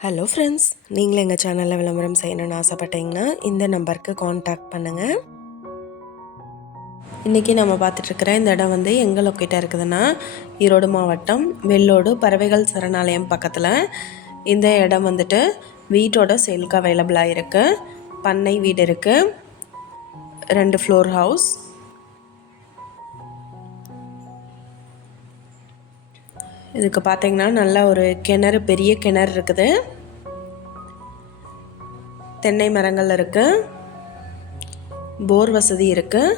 Hello friends நீங்களும் எங்கள் சேனலில் விளம்பரம் செய்யணும்னு ஆசைப்பட்டீங்கன்னா இந்த நம்பருக்கு காண்டாக்ட் பண்ணுங்கள் இன்றைக்கி நம்ம பார்த்துட்ருக்கிற இந்த இடம் வந்து எங்கே லொக்கேட்டாக இருக்குதுன்னா ஈரோடு மாவட்டம் வெள்ளோடு பறவைகள் சரணாலயம் பக்கத்தில். இந்த இடம் வந்துட்டு வீட்டோட சேலுக்கு அவைலபிளாக இருக்குது பண்ணை வீடு இருக்குது ரெண்டு ஃப்ளோர் ஹவுஸ் இதுக்கு பார்த்தீங்கன்னா நல்ல ஒரு கிணறு பெரிய கிணறு இருக்குது. தென்னை மரங்கள் இருக்குது போர் வசதி இருக்குது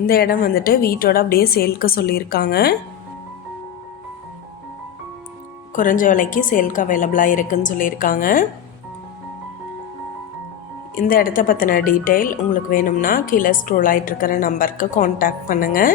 இந்த இடம் வந்துட்டு வீட்டோட அப்படியே சேல்க்கு சொல்லியிருக்காங்க. குறைஞ்ச விலைக்கு சேல்க்கு அவைலபிளாக இருக்குன்னு சொல்லியிருக்காங்க. இந்த இடத்த பற்றின டீட்டெயில் உங்களுக்கு வேணும்னா கீழே ஸ்க்ரோல் ஆகிட்டு இருக்கிற நம்பருக்கு காண்டாக்ட் பண்ணுங்கள்